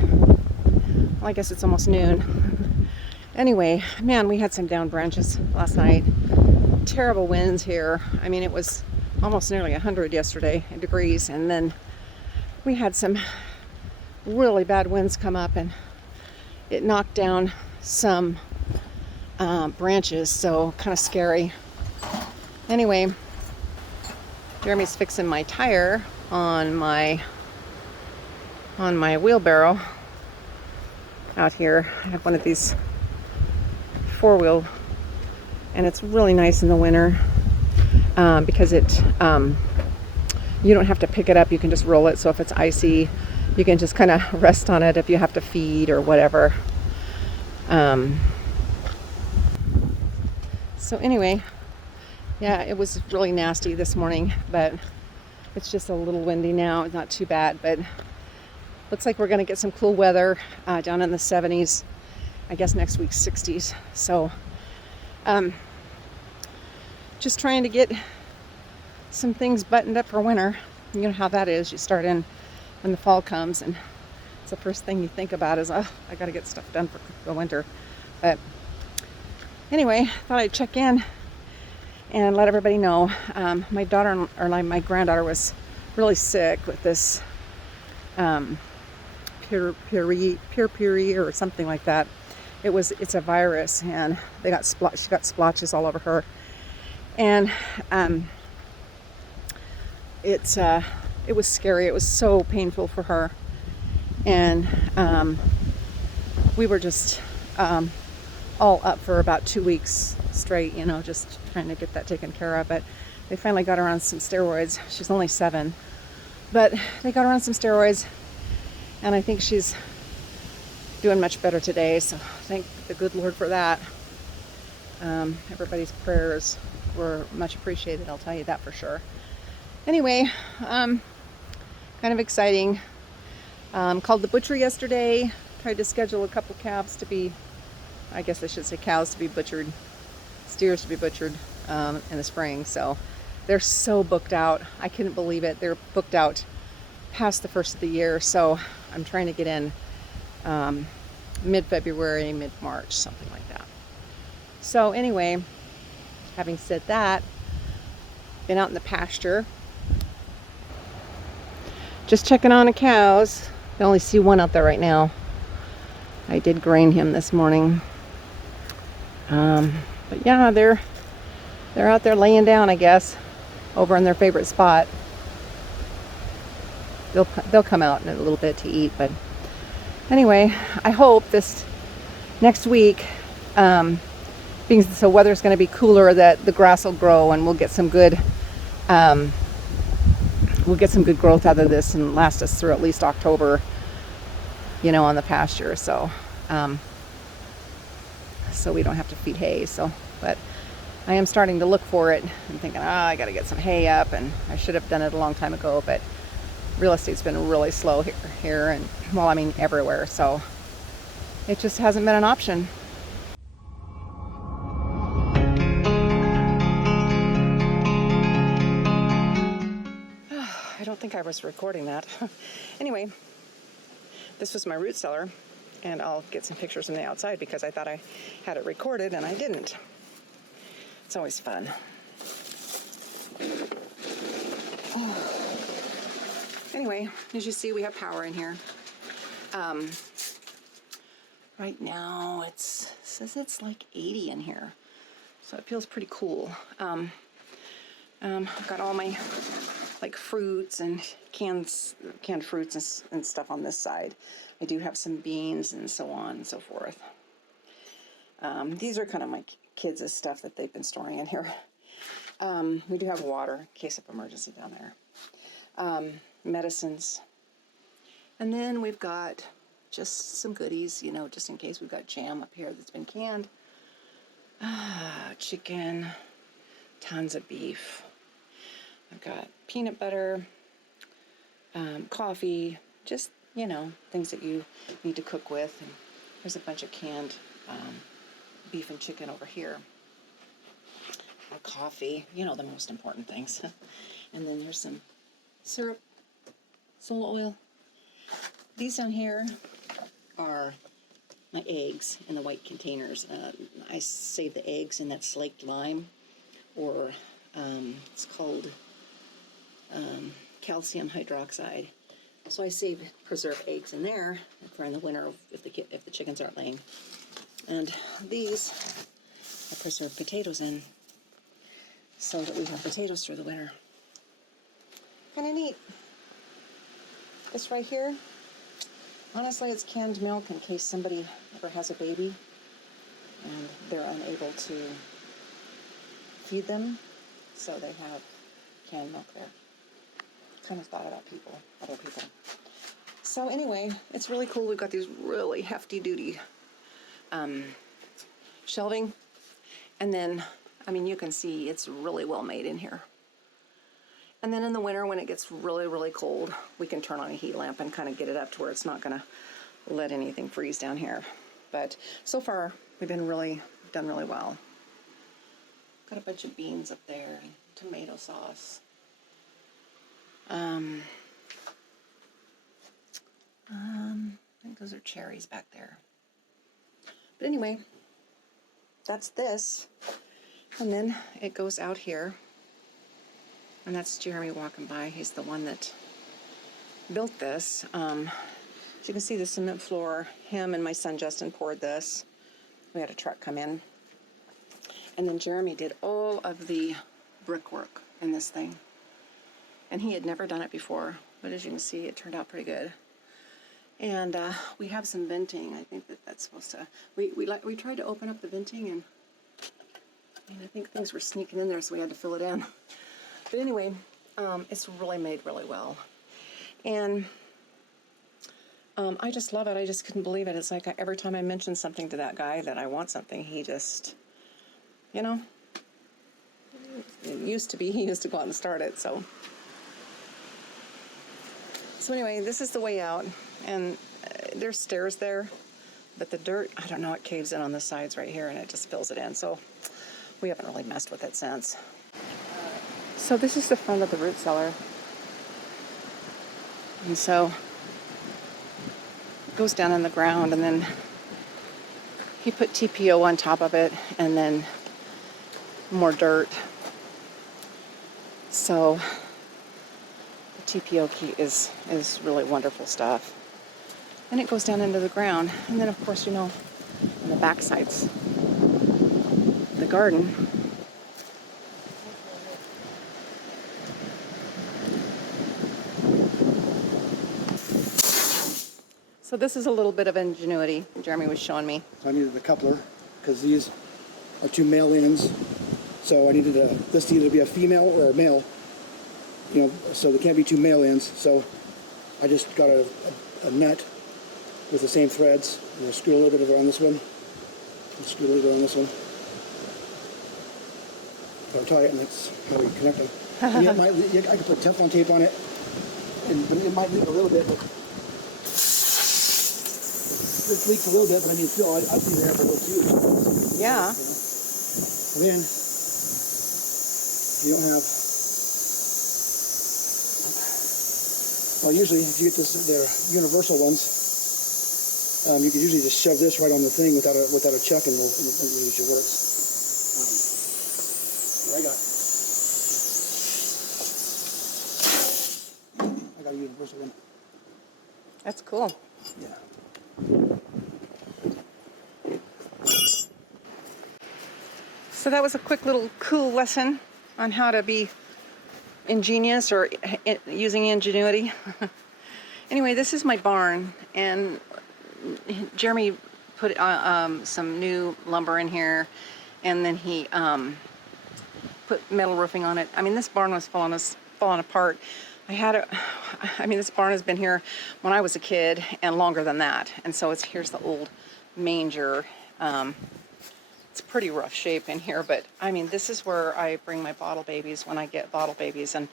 morning. Well, I guess it's almost noon. Anyway, man, we had some down branches last night. Terrible winds here. I mean, it was almost nearly 100 yesterday in degrees, and then we had some really bad winds come up, and it knocked down some branches, so kind of scary. Anyway, Jeremy's fixing my tire on my wheelbarrow out here. I have one of these four-wheel, and it's really nice in the winter because it you don't have to pick it up, you can just roll it. So if it's icy, you can just kind of rest on it if you have to feed or whatever. So anyway, yeah, it was really nasty this morning, but it's just a little windy now. It's not too bad, but looks like we're going to get some cool weather down in the 70s. I guess next week 60s. So just trying to get some things buttoned up for winter. You know how that is. You start in when the fall comes, and it's the first thing you think about is, oh, I got to get stuff done for the winter. But anyway, thought I'd check in and let everybody know. My daughter, or my granddaughter, was really sick with this purpuri or something like that. It's a virus, and she got splotches all over her, and it was scary. It was so painful for her, and we were just all up for about 2 weeks straight, just trying to get that taken care of. But they finally got her on some steroids. She's only 7, but they got her on some steroids, and I think she's doing much better today. So thank the good Lord for that. Everybody's prayers were much appreciated, I'll tell you that for sure. Anyway, kind of exciting. Called the butcher yesterday, tried to schedule a couple calves to be, I guess I should say cows to be butchered, steers to be butchered in the spring. So they're so booked out. I couldn't believe it. They're booked out past the first of the year. So I'm trying to get in mid-February, mid-March, something like that. So anyway, having said that, been out in the pasture, just checking on the cows. I only see one out there right now. I did grain him this morning. But yeah, they're out there laying down, I guess, over in their favorite spot. They'll come out in a little bit to eat, but anyway, I hope this next week, being so weather's going to be cooler, that the grass will grow and we'll get some good growth out of this and last us through at least October, on the pasture. So we don't have to feed hay. So, but I am starting to look for it and thinking, I got to get some hay up, and I should have done it a long time ago, but real estate's been really slow here and, well, I mean everywhere. So it just hasn't been an option. I don't think I was recording that. Anyway, this was my root cellar, and I'll get some pictures from the outside because I thought I had it recorded and I didn't. It's always fun. Anyway, as you see, we have power in here. Right now it says it's like 80 in here, so it feels pretty cool. I've got all my fruits and canned fruits and stuff on this side. I do have some beans and so on and so forth. These are kind of my kids' stuff that they've been storing in here. We do have water in case of emergency down there. Medicines. And then we've got just some goodies, just in case. We've got jam up here that's been canned. Chicken, tons of beef. I've got peanut butter, coffee, just, things that you need to cook with. And there's a bunch of canned beef and chicken over here. Coffee, the most important things. And then there's some syrup, solar oil. These down here are my eggs in the white containers. I save the eggs in that slaked lime, or it's called calcium hydroxide. So I save preserved eggs in there for in the winter if the chickens aren't laying. And these I preserve potatoes in, so that we have potatoes through the winter. Kind of neat. This right here, honestly, it's canned milk in case somebody ever has a baby and they're unable to feed them, so they have canned milk there. Kind of thought about other people. So anyway, it's really cool. We've got these really hefty duty shelving, and then, I mean, you can see it's really well made in here. And then in the winter, when it gets really, really cold, we can turn on a heat lamp and kind of get it up to where it's not going to let anything freeze down here. But so far, we've done really well. Got a bunch of beans up there, and tomato sauce. I think those are cherries back there. But anyway, that's this. And then it goes out here. And that's Jeremy walking by. He's the one that built this. As you can see, the cement floor, him and my son Justin poured this. We had a truck come in. And then Jeremy did all of the brickwork in this thing. And he had never done it before, but as you can see, it turned out pretty good. And we have some venting. I think that's supposed to. We tried to open up the venting, and I think things were sneaking in there, so we had to fill it in. But anyway, it's really made really well, and I just love it. I just couldn't believe it. It's like every time I mention something to that guy that I want something, he just, you know, it used to be he used to go out and start it. So anyway, this is the way out, and there's stairs there, but the dirt, I don't know, it caves in on the sides right here, and it just fills it in. So we haven't really messed with it since. So this is the front of the root cellar. And so it goes down in the ground, and then he put TPO on top of it, and then more dirt. So the TPO key is really wonderful stuff. And it goes down into the ground. And then, of course, you know, on the back side's the garden. So this is a little bit of ingenuity Jeremy was showing me. So I needed a coupler because these are two male ends. So I needed this to either be a female or a male, you know, so there can't be two male ends. So I just got a net with the same threads. I'm going to screw a little bit of it on this one, and screw a little bit on this one. I'll tie it, and that's how we connect them. I could put Teflon tape on it, but it might leak a little bit. But this leaks a little bit, but I mean, still, I'd be there for a little too. Yeah. And then you don't have. Well, usually, if you get they're universal ones. You can usually just shove this right on the thing without a chuck, and it usually works. I got a universal one. That's cool. Yeah. So that was a quick little cool lesson on how to be ingenious or using ingenuity. Anyway, this is my barn, and Jeremy put some new lumber in here, and then he put metal roofing on it. I mean, this barn was falling apart. This barn has been here when I was a kid and longer than that. And so here's the old manger. It's pretty rough shape in here, but I mean, this is where I bring my bottle babies when I get bottle babies, and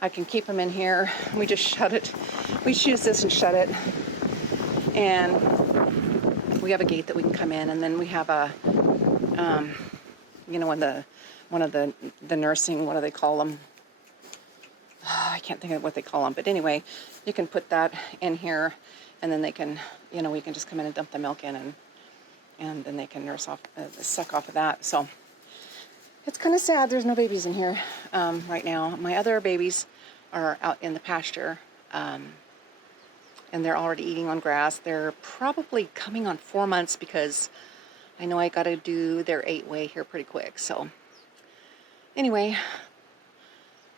I can keep them in here. We just shut it. We choose this and shut it. And we have a gate that we can come in, and then we have a, one of the nursing, what do they call them? I can't think of what they call them, but anyway, you can put that in here, and then they can, we can just come in and dump the milk in, and then they can suck off of that. So it's kind of sad there's no babies in here right now. My other babies are out in the pasture, and they're already eating on grass. They're probably coming on 4 months because I know I got to do their 8-way here pretty quick. So anyway,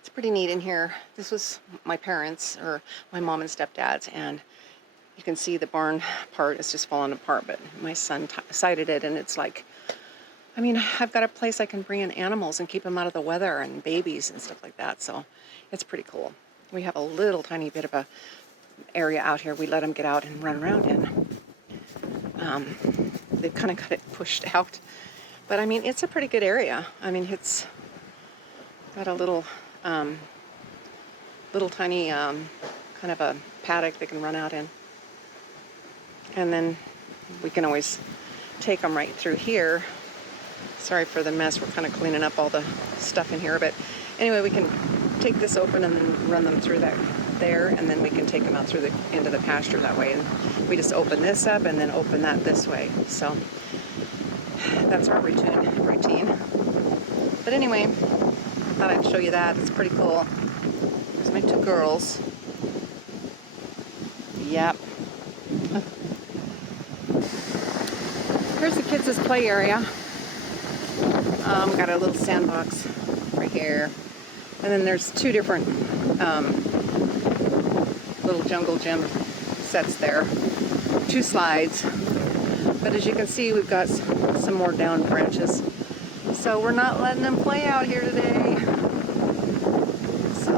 it's pretty neat in here. This was my parents, or my mom and stepdad's, and you can see the barn part is just falling apart, but my son sighted it, and it's like, I mean, I've got a place I can bring in animals and keep them out of the weather and babies and stuff like that, so it's pretty cool. We have a little tiny bit of a area out here we let them get out and run around in. They've kind of got it pushed out, but I mean, it's a pretty good area. I mean, it's got a little tiny kind of a paddock they can run out in. And then we can always take them right through here. Sorry for the mess. We're kind of cleaning up all the stuff in here. But anyway, we can take this open and then run them through there. And then we can take them out through into the pasture that way. And we just open this up and then open that this way. So that's our routine. But anyway, thought I'd show you that. It's pretty cool. There's my 2 girls. Yep. Here's the kids' play area. Got a little sandbox right here. And then there's 2 different little jungle gym sets there. 2 slides. But as you can see, we've got some more down branches. So we're not letting them play out here today. So